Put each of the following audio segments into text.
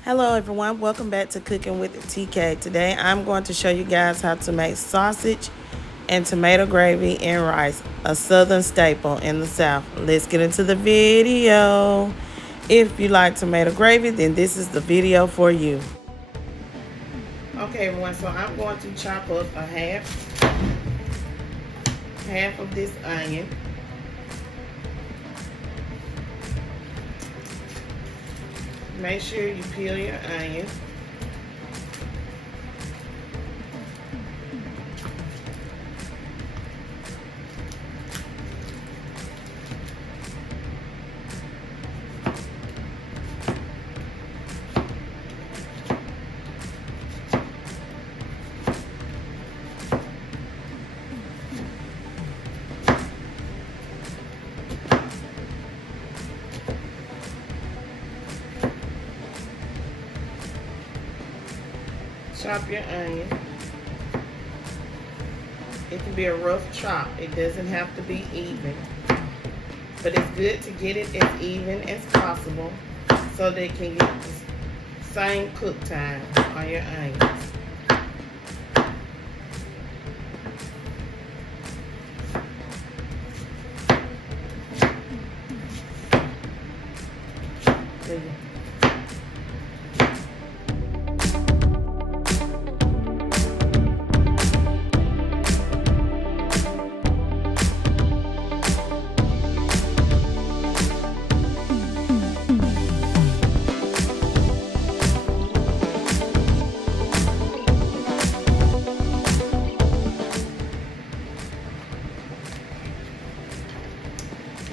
Hello everyone, welcome back to Cooking with TK. Today I'm going to show you guys how to make sausage and tomato gravy and rice, a southern staple in the South. Let's get into the video. If you like tomato gravy, then this is the video for you. Okay everyone, so I'm going to chop up a half of this onion. Make sure you peel your onion. Chop your onion. It can be a rough chop. It doesn't have to be even. But it's good to get it as even as possible so they can get the same cook time on your onions. There you go.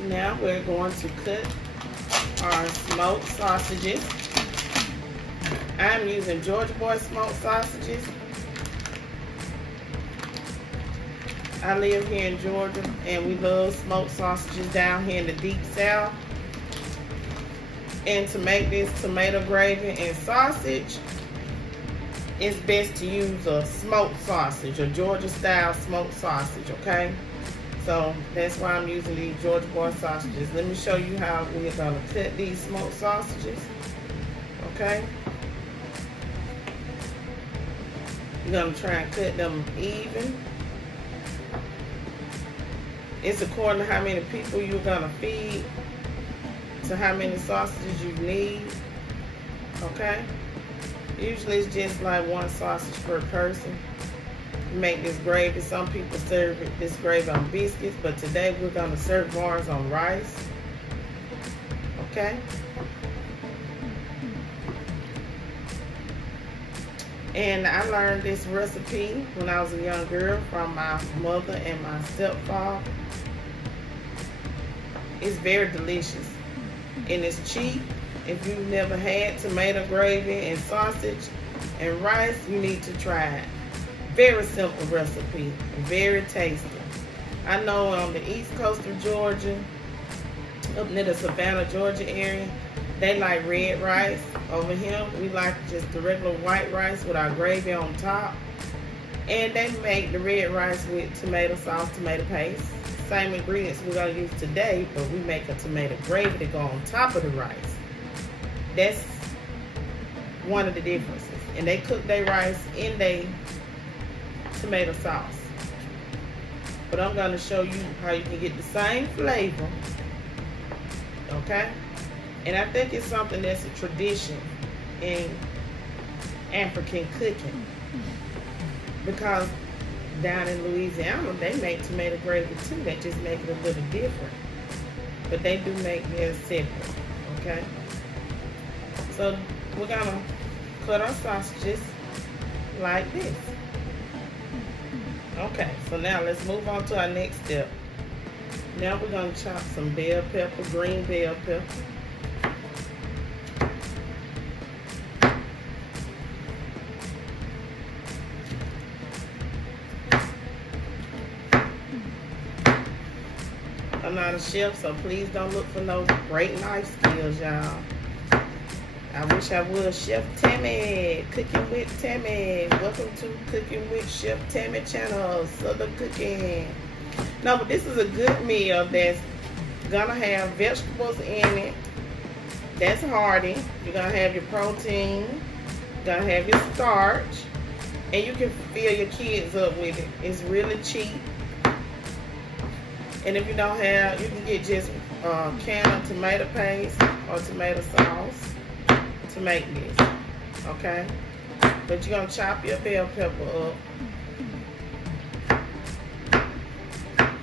Now we're going to cut our smoked sausages. I'm using Georgia Boy smoked sausages. I live here in Georgia and we love smoked sausages down here in the deep South. And to make this tomato gravy and sausage, it's best to use a smoked sausage, a Georgia style smoked sausage, okay? So that's why I'm using these Georgia Boy sausages. Let me show you how we're gonna cut these smoked sausages, okay? You're gonna try and cut them even. It's according to how many people you're gonna feed, to how many sausages you need, okay? Usually it's just like one sausage per person. Make this gravy. Some people serve this gravy on biscuits, but today we're going to serve ours on rice. Okay? And I learned this recipe when I was a young girl from my mother and my stepfather. It's very delicious and it's cheap. If you've never had tomato gravy and sausage and rice, you need to try it. Very simple recipe, very tasty. I know on the east coast of Georgia, up near the Savannah, Georgia area, they like red rice. Over here, we like just the regular white rice with our gravy on top. And they make the red rice with tomato sauce, tomato paste. Same ingredients we're gonna use today, but we make a tomato gravy to go on top of the rice. That's one of the differences. And they cook their rice in their tomato sauce. But I'm going to show you how you can get the same flavor, okay? And I think it's something that's a tradition in African cooking, because down in Louisiana they make tomato gravy too. They just make it a little different, but they do make theirs separate, okay? So we're gonna cut our sausages like this. Okay, so now let's move on to our next step. Now we're going to chop some bell pepper, green bell pepper. I'm not a chef, so please don't look for no great knife skills, y'all. I wish I was. Chef Tammy, Cooking with Tammy. Welcome to Cooking with Chef Tammy channel, Southern Cooking. No, but this is a good meal that's gonna have vegetables in it, That's hearty. You're gonna have your protein, you're gonna have your starch, and you can fill your kids up with it. It's really cheap. And if you don't have, you can get just canned tomato paste or tomato sauce to make this, okay? But you're gonna chop your bell pepper up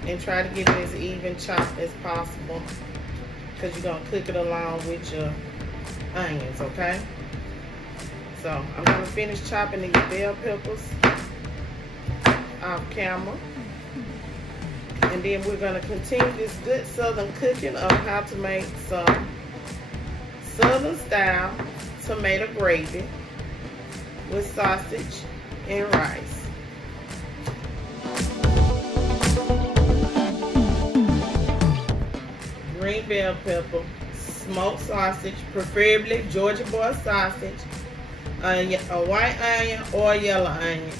and try to get it as even chopped as possible, because you're gonna cook it along with your onions, okay? So I'm gonna finish chopping these bell peppers off camera. And then we're gonna continue this good southern cooking of how to make some southern style tomato gravy with sausage and rice. Green bell pepper, smoked sausage, preferably Georgia boy sausage, a white onion or a yellow onion.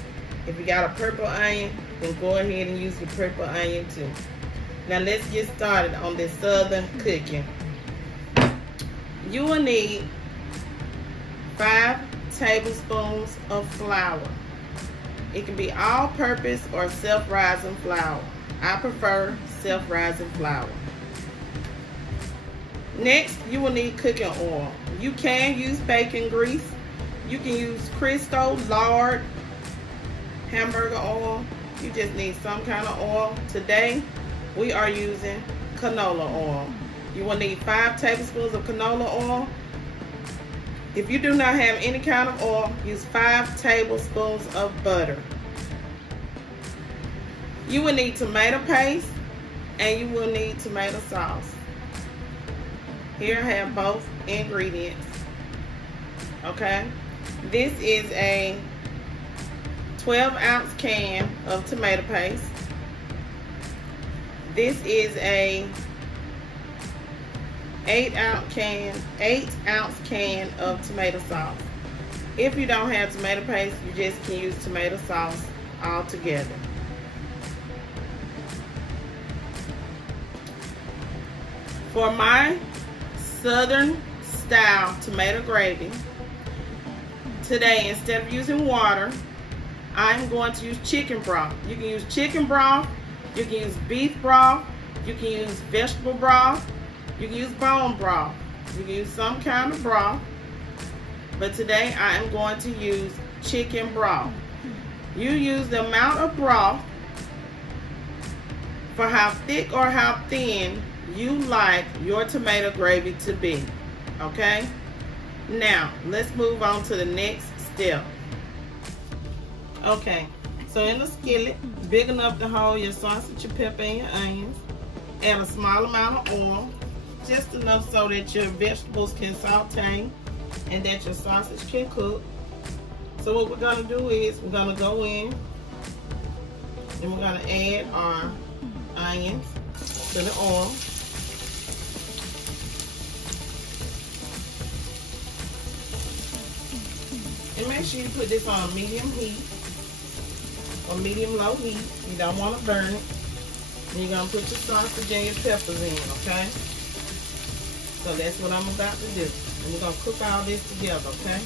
If you got a purple onion, then go ahead and use the purple onion too. Now let's get started on this southern cooking. You will need 5 tablespoons of flour. It can be all-purpose or self-rising flour. I prefer self-rising flour. Next, you will need cooking oil. You can use bacon grease. You can use Crisco, lard, hamburger oil. You just need some kind of oil. Today, we are using canola oil. You will need 5 tablespoons of canola oil. If you do not have any kind of oil, use 5 tablespoons of butter. You will need tomato paste and you will need tomato sauce. Here I have both ingredients. Okay, this is a 12-ounce can of tomato paste. This is a 8-ounce can of tomato sauce. If you don't have tomato paste, you just can use tomato sauce all together. For my southern style tomato gravy, today instead of using water, I'm going to use chicken broth. You can use chicken broth, you can use beef broth, you can use vegetable broth, you can use bone broth, you can use some kind of broth, but today I am going to use chicken broth. You use the amount of broth for how thick or how thin you like your tomato gravy to be, okay? Now, let's move on to the next step. Okay, so in the skillet, big enough to hold your sausage, your pepper, and your onions, add a small amount of oil, just enough so that your vegetables can saute and that your sausage can cook. So what we're gonna do is we're gonna go in and we're gonna add our onions to the oil. And make sure you put this on medium heat or medium low heat. You don't want to burn it. And you're going to put your sausage and your peppers in, okay? So that's what I'm about to do. And we're going to cook all this together, okay?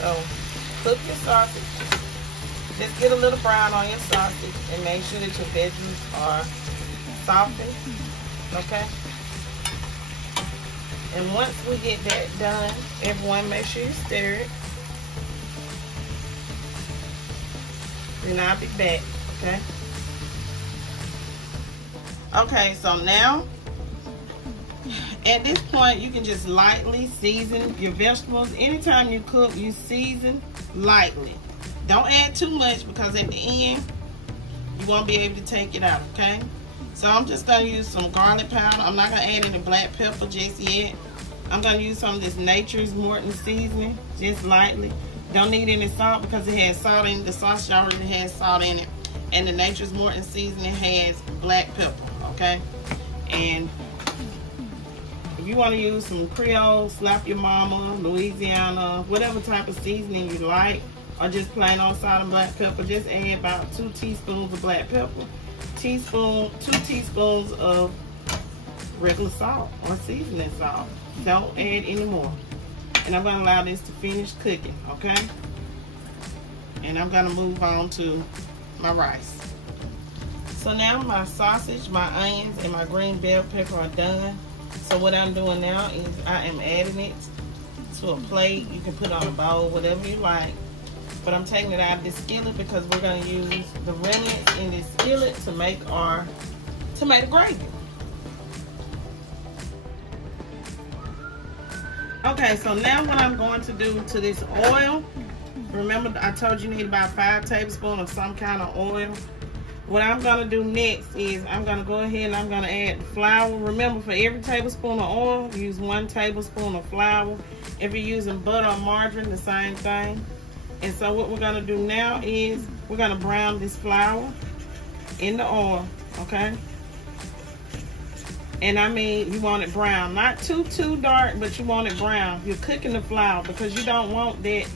So cook your sausage. Just get a little brown on your sausage and make sure that your veggies are softened, okay? And once we get that done, everyone make sure you stir it. And I'll be back, okay? Okay, so now, at this point, you can just lightly season your vegetables. Anytime you cook, you season lightly. Don't add too much because at the end, you won't be able to take it out, okay? So I'm just gonna use some garlic powder. I'm not gonna add any black pepper just yet. I'm gonna use some of this Nature's Morton seasoning, just lightly. Don't need any salt because it has salt in it. The sausage already has salt in it. And the Nature's Morton seasoning has black pepper, okay? And if you wanna use some Creole, Slap Your Mama, Louisiana, whatever type of seasoning you like, or just plain on salt and black pepper, just add about 2 teaspoons of black pepper, 2 teaspoons of regular salt or seasoning salt. Don't add any more. And I'm going to allow this to finish cooking, okay? And I'm going to move on to my rice. So now my sausage, my onions, and my green bell pepper are done. So what I'm doing now is I am adding it to a plate. You can put it on a bowl, whatever you like. But I'm taking it out of this skillet because we're going to use the remnants in this skillet to make our tomato gravy. Okay, so now what I'm going to do to this oil, remember I told you need about 5 tablespoons of some kind of oil. What I'm going to do next is I'm going to go ahead and I'm going to add flour. Remember, for every tablespoon of oil, use 1 tablespoon of flour. If you're using butter or margarine, the same thing. And so what we're going to do now is we're going to brown this flour in the oil, okay? And I mean, you want it brown. Not too dark, but you want it brown. You're cooking the flour because you don't want that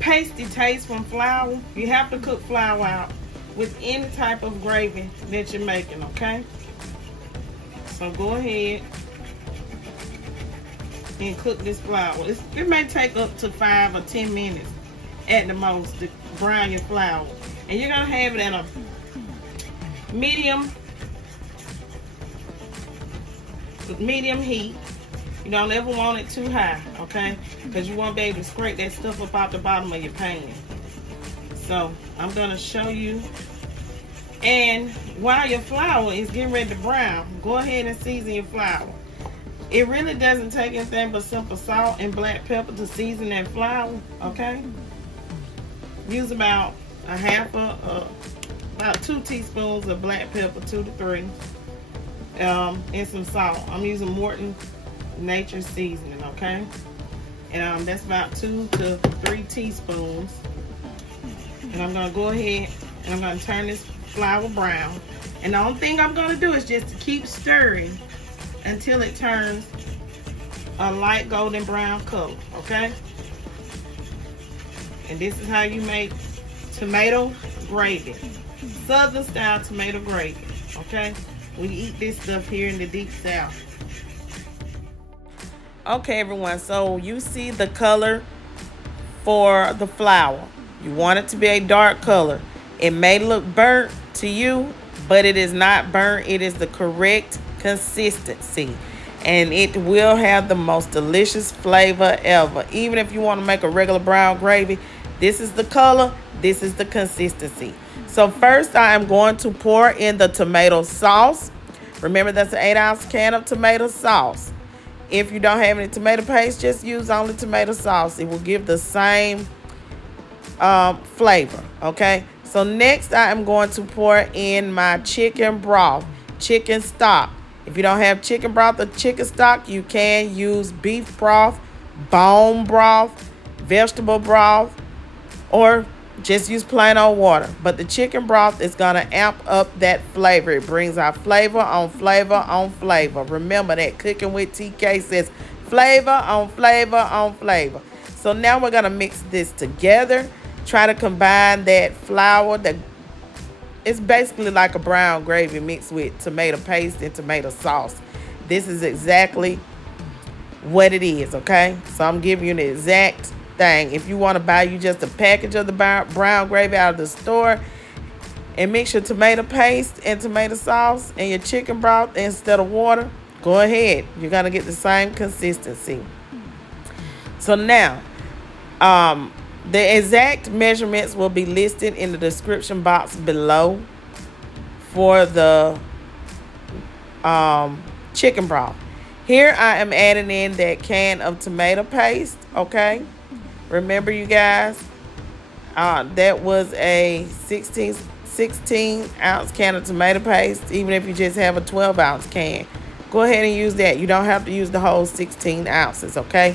pasty taste from flour. You have to cook flour out with any type of gravy that you're making, okay? So go ahead and cook this flour. It may take up to 5 or 10 minutes at the most to brown your flour. And you're gonna have it at a medium heat. You don't ever want it too high, okay? Because you won't be able to scrape that stuff up out the bottom of your pan. So I'm gonna show you. And while your flour is getting ready to brown, go ahead and season your flour. It really doesn't take anything but simple salt and black pepper to season that flour, okay? Use about about 2 teaspoons of black pepper, 2 to 3, and some salt. I'm using Morton nature seasoning, okay? And that's about 2 to 3 teaspoons. And I'm gonna go ahead and I'm gonna turn this flour brown. And the only thing I'm gonna do is just to keep stirring until it turns a light golden brown color, okay? And this is how you make tomato gravy, Southern style tomato gravy, okay? We eat this stuff here in the deep South. Okay, everyone, so you see the color for the flour. You want it to be a dark color. It may look burnt to you, but it is not burnt. It is the correct consistency, and it will have the most delicious flavor ever. Even if you want to make a regular brown gravy, this is the color, this is the consistency. So first I am going to pour in the tomato sauce. Remember, that's an 8-ounce can of tomato sauce. If you don't have any tomato paste, just use only tomato sauce. It will give the same flavor, okay? So next I am going to pour in my chicken broth, chicken stock. If you don't have chicken broth or chicken stock, you can use beef broth, bone broth, vegetable broth, or just use plain old water. But the chicken broth is going to amp up that flavor. It brings out flavor on flavor on flavor. Remember that Cooking with TK says flavor on flavor on flavor. So now we're going to mix this together. Try to combine that flour that it's basically like a brown gravy mixed with tomato paste and tomato sauce. This is exactly what it is, okay? So I'm giving you the exact thing. If you want to buy you just a package of the brown gravy out of the store and mix your tomato paste and tomato sauce and your chicken broth instead of water, go ahead. You're going to get the same consistency. So now, the exact measurements will be listed in the description box below for the chicken broth. Here I am adding in that can of tomato paste, okay? Remember, you guys, that was a 16-ounce can of tomato paste. Even if you just have a 12-ounce can, go ahead and use that. You don't have to use the whole 16 ounces, okay?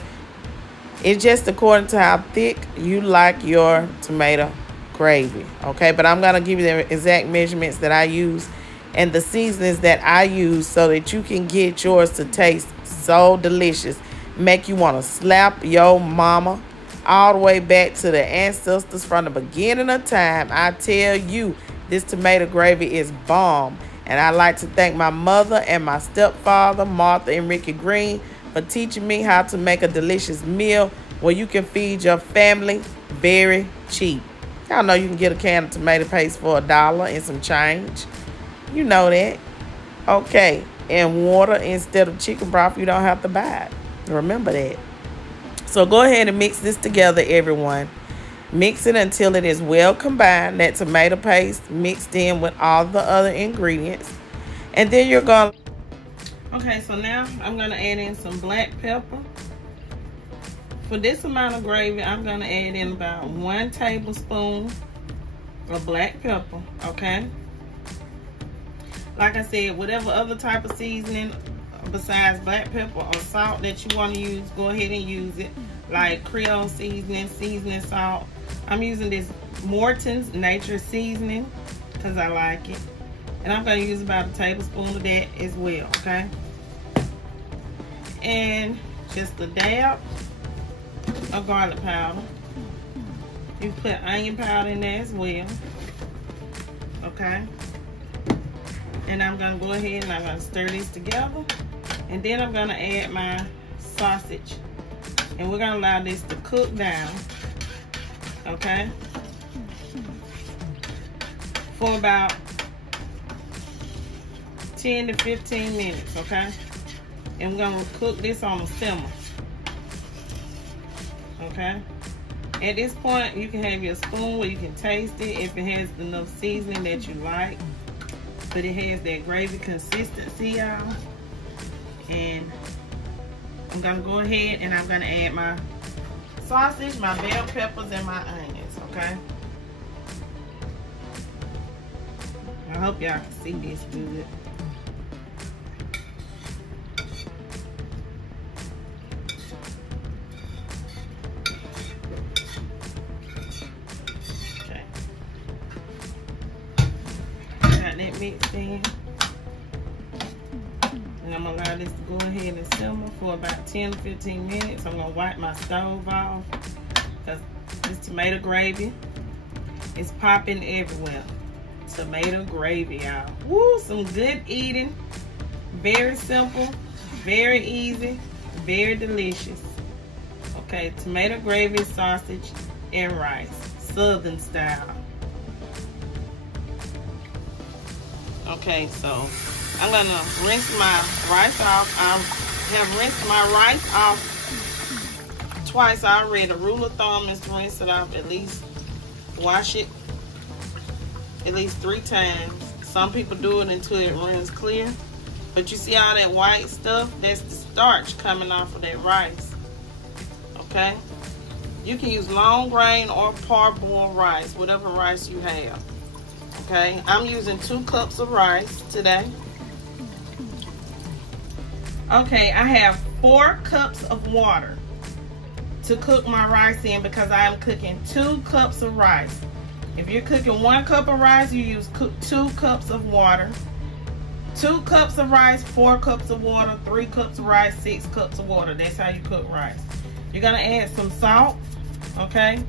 It's just according to how thick you like your tomato gravy, okay? But I'm going to give you the exact measurements that I use and the seasonings that I use so that you can get yours to taste so delicious. Make you want to slap your mama all the way back to the ancestors from the beginning of time. I tell you, this tomato gravy is bomb. And I'd like to thank my mother and my stepfather, Martha and Ricky Green, for teaching me how to make a delicious meal where you can feed your family very cheap. Y'all know you can get a can of tomato paste for $1 and some change. You know that. Okay, and water instead of chicken broth, you don't have to buy it. Remember that. So go ahead and mix this together, everyone. Mix it until it is well combined, that tomato paste mixed in with all the other ingredients. And then you're going to... Okay, so now I'm going to add in some black pepper. For this amount of gravy, I'm going to add in about 1 tablespoon of black pepper, okay? Like I said, whatever other type of seasoning besides black pepper or salt that you want to use, go ahead and use it. Like Creole seasoning salt. I'm using this Morton's Nature Seasoning because I like it. And I'm going to use about a tablespoon of that as well, okay? And just a dab of garlic powder. You put onion powder in there as well, okay? And I'm going to go ahead and I'm going to stir this together. And then I'm going to add my sausage. And we're going to allow this to cook down, okay, for about 10 to 15 minutes, okay? And we're going to cook this on a simmer, okay? At this point, you can have your spoon where you can taste it if it has enough seasoning that you like. But it has that gravy consistency, y'all. And I'm gonna go ahead and I'm gonna add my sausage, my bell peppers, and my onions, okay? I hope y'all can see this good. Okay. Got that mixed in. And I'm gonna allow this to go ahead and simmer for about 10 to 15 minutes. I'm gonna wipe my stove off because this tomato gravy is popping everywhere. Tomato gravy, y'all. Woo, some good eating. Very simple, very easy, very delicious. Okay, tomato gravy, sausage, and rice. Southern style. Okay, so I'm gonna rinse my rice off. I have rinsed my rice off twice already. A rule of thumb is to rinse it off at least, wash it at least 3 times. Some people do it until it runs clear. But you see all that white stuff? That's the starch coming off of that rice. Okay? You can use long grain or parboiled rice, whatever rice you have. Okay? I'm using 2 cups of rice today. Okay, I have 4 cups of water to cook my rice in because I am cooking 2 cups of rice. If you're cooking 1 cup of rice, you use 2 cups of water. 2 cups of rice, 4 cups of water, 3 cups of rice, 6 cups of water. That's how you cook rice. You're gonna add some salt, okay?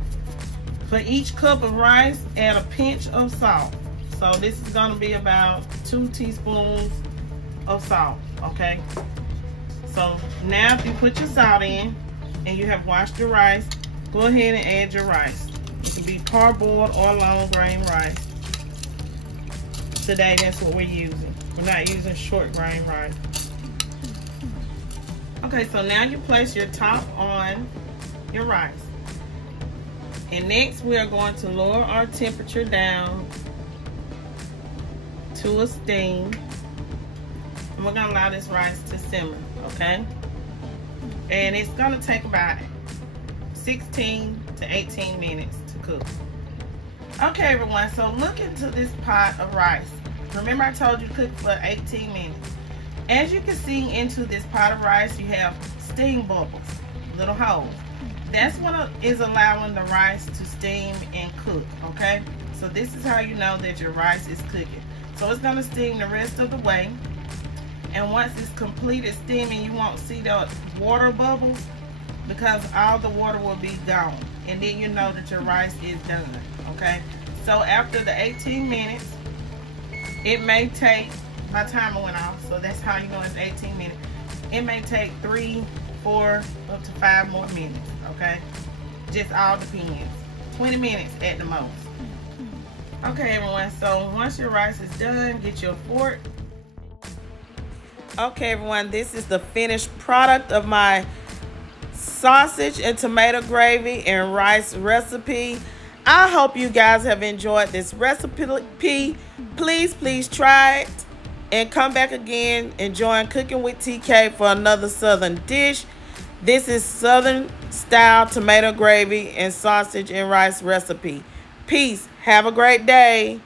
For each cup of rice, add a pinch of salt. So this is gonna be about 2 teaspoons of salt, okay? So now if you put your salt in and you have washed your rice, go ahead and add your rice. It can be parboiled or long grain rice. Today that's what we're using. We're not using short grain rice. Okay, so now you place your top on your rice. And next we are going to lower our temperature down to a steam. And we're gonna allow this rice to simmer, okay? And it's gonna take about 16 to 18 minutes to cook. Okay, everyone, so look into this pot of rice. Remember I told you to cook for 18 minutes. As you can see into this pot of rice, you have steam bubbles, little holes. That's what is allowing the rice to steam and cook, okay? So this is how you know that your rice is cooking. So it's gonna steam the rest of the way. And once it's completed steaming, you won't see the water bubbles. because all the water will be gone. And then you know that your rice is done, okay? So after the 18 minutes, it may take, my timer went off, so that's how you know it's 18 minutes. It may take 3, 4, up to 5 more minutes, okay? Just all depends. 20 minutes at the most. Okay, everyone, so once your rice is done, get your fork. Okay, everyone, this is the finished product of my sausage and tomato gravy and rice recipe. I hope you guys have enjoyed this recipe. Please try it and come back again and join Cooking with TK for another Southern dish. This is Southern style tomato gravy and sausage and rice recipe. Peace. Have a great day.